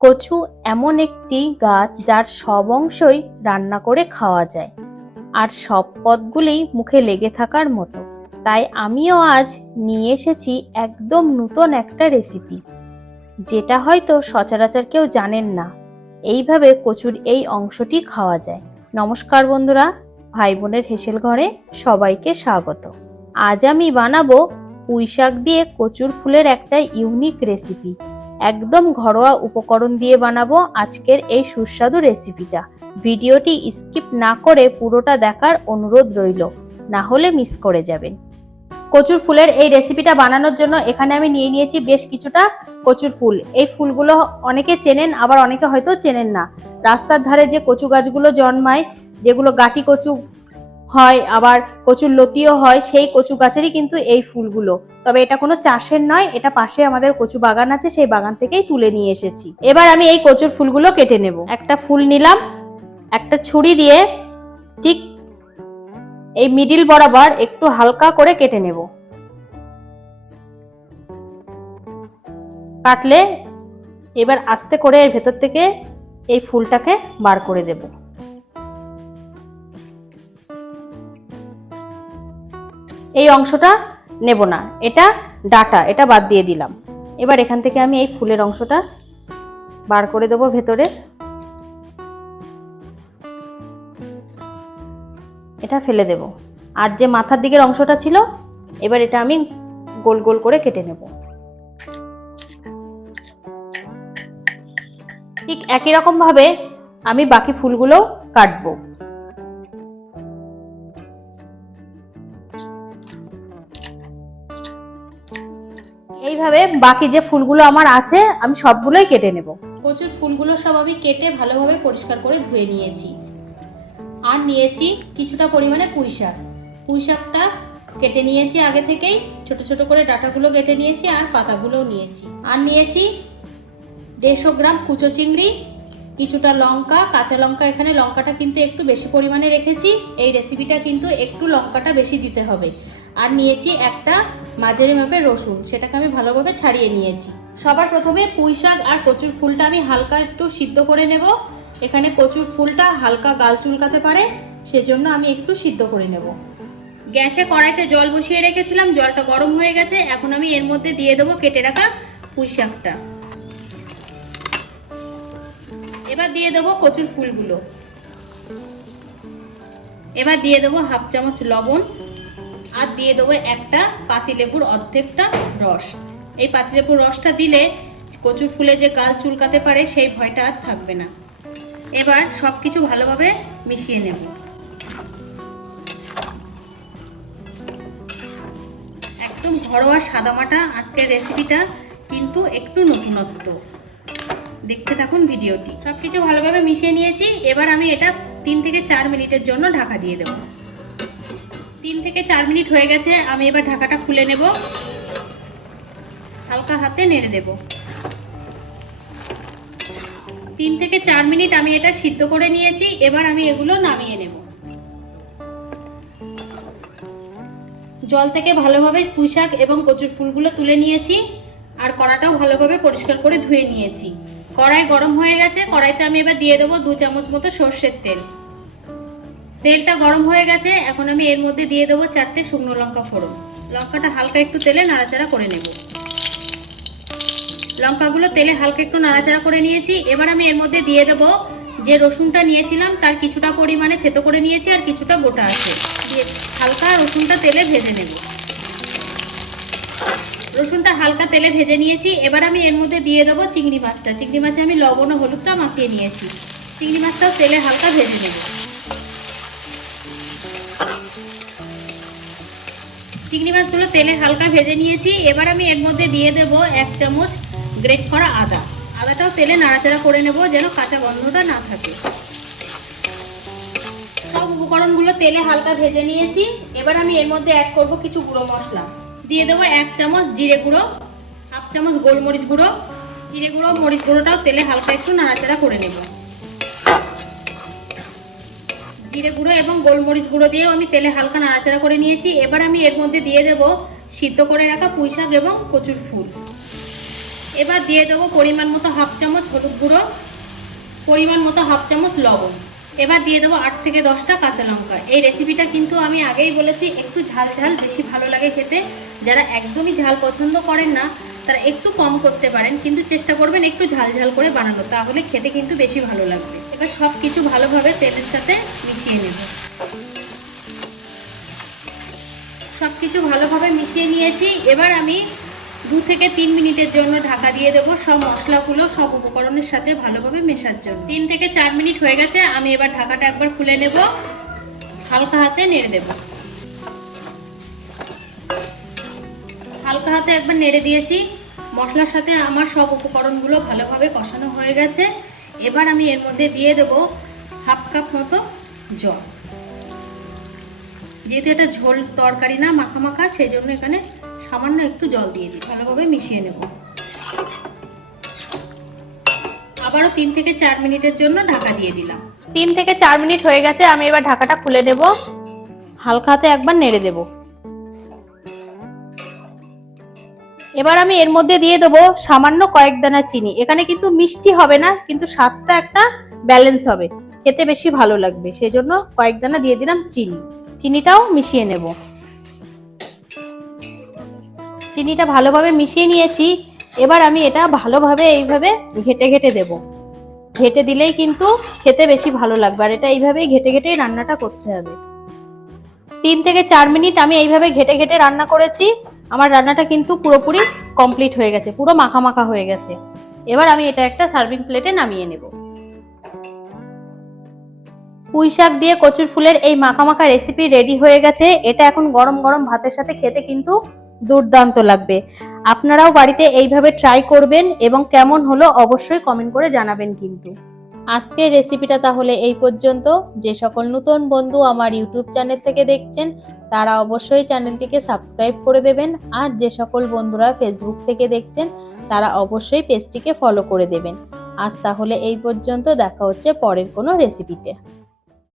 কচু এমন একটি গাছ যার সব অংশই রান্না করে খাওয়া যায়। আর সব পদগুলিই মুখে লেগে থাকার মতো। তাই আমিও আজ নিয়ে এসেছি একদম নতুন একটা রেসিপি যেটা হয়তো সচরাচর কেউ জানেন না। এইভাবে কচুর এই অংশটি খাওয়া যায়। নমস্কার বন্ধুরা, ভাই বোনের হেসেল ঘরে সবাইকে স্বাগত। আজ আমি বানাবো পুঁই শাক দিয়ে কচুর ফুলের একটা ইউনিক রেসিপি একদম ঘরোয়া উপকরণ দিয়ে বানাবো আজকের এই সুস্বাদু রেসিপিটা। ভিডিওটি স্কিপ না করে পুরোটা দেখার অনুরোধ রইল, না হলে মিস করে যাবেন। কচুর ফুলের এই রেসিপিটা বানানোর জন্য এখানে আমি নিয়ে নিয়েছি বেশ কিছুটা কচুর ফুল। এই ফুলগুলো অনেকে চেনেন, আবার অনেকে হয়তো চেনেন না। রাস্তার ধারে যে কচু গাছগুলো জন্মায়, যেগুলো গাটি কচু হয়, আবার কচুর লতিও হয়, সেই কচু গাছেরই কিন্তু এই ফুলগুলো। তবে এটা কোনো চাষের নয়, এটা পাশে আমাদের কচু বাগান আছে, সেই বাগান থেকেই তুলে নিয়ে এসেছি। এবার আমি এই কচুর ফুলগুলো কেটে নেব। একটা ফুল নিলাম, একটা ছুরি দিয়ে ঠিক এই মিডিল বরাবর একটু হালকা করে কেটে নেব। কাটলে এবার আস্তে করে এর ভেতর থেকে এই ফুলটাকে বার করে দেব। এই অংশটা নেব না। এটা ডাটা, এটা বাদ দিয়ে দিলাম। এবার এখান থেকে আমি এই ফুলের অংশটা বার করে দেবো ভেতরে। এটা ফেলে দেব। আর যে মাথার দিকের অংশটা ছিল, এবার এটা আমি গোল গোল করে কেটে নেব। ঠিক একই রকম ভাবে আমি বাকি ফুলগুলো কাটবো। এইভাবে বাকি যে ফুলগুলো আমার আছে, আমি সবগুলোই কেটে নেব। কচুর ফুলগুলো সব আমি কেটে ভালোভাবে পরিষ্কার করে ধুয়ে নিয়েছি। আর নিয়েছি কিছুটা পরিমাণে পুঁই শাক। শাকটা কেটে নিয়েছি আগে থেকেই, ছোট ছোট করে ডাটাগুলো কেটে নিয়েছি আর পাতাগুলোও নিয়েছি। আর নিয়েছি দেড়শো গ্রাম কুচো চিংড়ি, কিছুটা লঙ্কা, কাঁচা লঙ্কা, এখানে লঙ্কাটা কিন্তু একটু বেশি পরিমাণে রেখেছি। এই রেসিপিটা কিন্তু একটু লঙ্কাটা বেশি দিতে হবে। আর নিয়েছি একটা মাঝারি মাপের রসুন, সেটাকে আমি ভালোভাবে ছাড়িয়ে নিয়েছি। সবার প্রথমে পুঁই শাক আর কচুর ফুলটা আমি হালকা একটু সিদ্ধ করে নেব। এখানে কচুর ফুলটা হালকা গাল চুলকাতে পারে, সেজন্য আমি একটু সিদ্ধ করে নেব। গ্যাসে কড়াইতে জল বসিয়ে রেখেছিলাম, জলটা গরম হয়ে গেছে, এখন আমি এর মধ্যে দিয়ে দেবো কেটে রাখা পুঁই শাকটা। এবার দিয়ে দেবো কচুর ফুলগুলো। এবার দিয়ে দেবো হাফ চামচ লবণ। আর দিয়ে দেবো একটা পাতিলেবুর অর্ধেকটা রস। এই পাতিলেবুর রসটা দিলে কচুর ফুলে যে গাল চুলকাতে পারে, সেই ভয়টা আর থাকবে না। এবার সব কিছু ভালোভাবে মিশিয়ে নেব। একদম ঘরোয়া সাদামাটা আজকের রেসিপিটা কিন্তু একটু নতুনত্ব। দেখতে থাকুন ভিডিওটি। সব কিছু ভালোভাবে মিশিয়ে নিয়েছি। এবার আমি এটা তিন থেকে চার মিনিটের জন্য ঢাকা দিয়ে দেবো। তিন থেকে চার মিনিট হয়ে গেছে, আমি এবার ঢাকাটা খুলে নেব। হালকা হাতে নেড়ে দেব। তিন থেকে চার মিনিট আমি এটা সিদ্ধ করে নিয়েছি, এবার আমি এগুলো নামিয়ে নেব। জল থেকে ভালোভাবে পুঁশাক এবং কচুর ফুলগুলো তুলে নিয়েছি, আর কড়াটাও ভালোভাবে পরিষ্কার করে ধুয়ে নিয়েছি। কড়াই গরম হয়ে গেছে, কড়াইতে আমি এবার দিয়ে দেবো দু চামচ মতো সর্ষের তেল। তেলটা গরম হয়ে গেছে, এখন আমি এর মধ্যে দিয়ে দেবো চারটে শুকনো লঙ্কা ফোড়ন। লঙ্কাটা হালকা একটু তেলে নাড়াচাড়া করে নেব। লঙ্কাগুলো তেলে হালকা একটু নাড়াচাড়া করে নিয়েছি। এবার আমি এর মধ্যে দিয়ে দেবো যে রসুনটা নিয়েছিলাম, তার কিছুটা পরিমাণে থেতো করে নিয়েছি আর কিছুটা গোটা আছে। দিয়ে হালকা রসুনটা তেলে ভেজে নেব। রসুনটা হালকা তেলে ভেজে নিয়েছি। এবার আমি এর মধ্যে দিয়ে দেবো চিংড়ি মাছটা। চিংড়ি মাছে আমি লবণ ও হলুদটা মাখিয়ে নিয়েছি। চিংড়ি মাছটাও তেলে হালকা ভেজে নেব। চিংড়ি মাছগুলো তেলে হালকা ভেজে নিয়েছি। এবার আমি এর মধ্যে দিয়ে দেব এক চামচ গ্রেট করা আদা। আদাটাও তেলে নাড়াচাড়া করে নেব যেন কাঁচা গন্ধটা না থাকে। সব উপকরণগুলো তেলে হালকা ভেজে নিয়েছি। এবার আমি এর মধ্যে অ্যাড করব কিছু গুঁড়ো মশলা। দিয়ে দেবো এক চামচ জিরে গুঁড়ো, হাফ চামচ গোলমরিচ গুঁড়ো। জিরে গুঁড়ো, মরিচ গুঁড়োটাও তেলে হালকা একটু নাড়াচাড়া করে নেব। জিরে গুঁড়ো এবং গোলমরিচ গুঁড়ো দিয়েও আমি তেলে হালকা নাড়াচাড়া করে নিয়েছি। এবার আমি এর মধ্যে দিয়ে দেব সিদ্ধ করে রাখা পুঁই শাক এবং কচুর ফুল। এবার দিয়ে দেবো পরিমাণ মতো হাফ চামচ হলুদ গুঁড়ো, পরিমাণ মতো হাফ চামচ লবণ। এবার দিয়ে দেবো আট থেকে দশটা কাঁচা লঙ্কা। এই রেসিপিটা কিন্তু আমি আগেই বলেছি, একটু ঝাল ঝাল বেশি ভালো লাগে খেতে। যারা একদমই ঝাল পছন্দ করেন না, তারা একটু কম করতে পারেন, কিন্তু চেষ্টা করবেন একটু ঝাল ঝাল করে বানানো তাহলে খেতে কিন্তু বেশি ভালো লাগবে। এবার সব কিছু ভালোভাবে তেলের সাথে মিশিয়ে নেব। সব কিছু ভালোভাবে মিশিয়ে নিয়েছি। এবার আমি দু থেকে তিন মিনিটের জন্য ঢাকা দিয়ে দেবো। সব মশলাগুলো সব উপকরণের সাথে ভালোভাবে মেশার জন্য। তিন থেকে চার মিনিট হয়ে গেছে। আমি এবার ঢাকাটা একবার খুলে নেব। হালকা হাতে নেড়ে দেব। হালকা হাতে একবার নেড়ে দিয়েছি। মশলার সাথে আমার সব উপকরণগুলো ভালোভাবে কষানো হয়ে গেছে। এবার আমি এর মধ্যে দিয়ে দেব হাফ কাপ মতো জল। যেহেতু এটা ঝোল তরকারি না মাখা মাখা সেই জন্য এখানে সামান্য একটু জল দিয়ে দিই। ভালোভাবে মিশিয়ে নেব। আবারও তিন থেকে চার মিনিটের জন্য ঢাকা দিয়ে দিলাম। তিন থেকে চার মিনিট হয়ে গেছে, আমি এবার ঢাকাটা খুলে নেব। হালকা হাতে একবার নেড়ে দেব। এবার আমি এর মধ্যে দিয়ে দেবো সামান্য কয়েক দানা চিনি। এখানে কিন্তু মিষ্টি হবে না, কিন্তু স্বাদটা একটা ব্যালেন্স হবে। খেতে বেশি ভালো লাগবে। সেজন্য কয়েক দানা দিয়ে দিলাম চিনি। চিনিটাও মিশিয়ে নেব। চিনিটা ভালোভাবে মিশিয়ে নিয়েছি। এবার আমি এটা ভালোভাবে এইভাবে ঘেটে ঘেটে দেব। ঘেটে দিলেই কিন্তু খেতে বেশি ভালো লাগবে। আর এটা এইভাবেই ঘেটে ঘেটে রান্নাটা করতে হবে। তিন থেকে চার মিনিট আমি এইভাবে ঘেটে ঘেটে রান্না করেছি। আমার রান্নাটা কিন্তু পুরোপুরি কমপ্লিট হয়ে গেছে। পুরো মাখা মাখা হয়ে গেছে। এবার আমি এটা একটা সার্ভিং প্লেটে নামিয়ে নেব। পুঁই শাক দিয়ে কচুর ফুলের এই মাখা মাখা রেসিপি রেডি হয়ে গেছে। এটা এখন গরম গরম ভাতের সাথে খেতে কিন্তু দুর্দান্ত লাগবে। আপনারাও বাড়িতে এইভাবে ট্রাই করবেন এবং কেমন হলো অবশ্যই কমেন্ট করে জানাবেন কিন্তু। আজকের রেসিপিটা তাহলে এই পর্যন্ত। যে সকল নতুন বন্ধু আমার ইউটিউব চ্যানেল থেকে দেখছেন, তারা অবশ্যই চ্যানেলটিকে সাবস্ক্রাইব করে দেবেন। আর যে সকল বন্ধুরা ফেসবুক থেকে দেখছেন, তারা অবশ্যই পেজটিকে ফলো করে দেবেন। আজ তাহলে এই পর্যন্ত। দেখা হচ্ছে পরের কোনো রেসিপিতে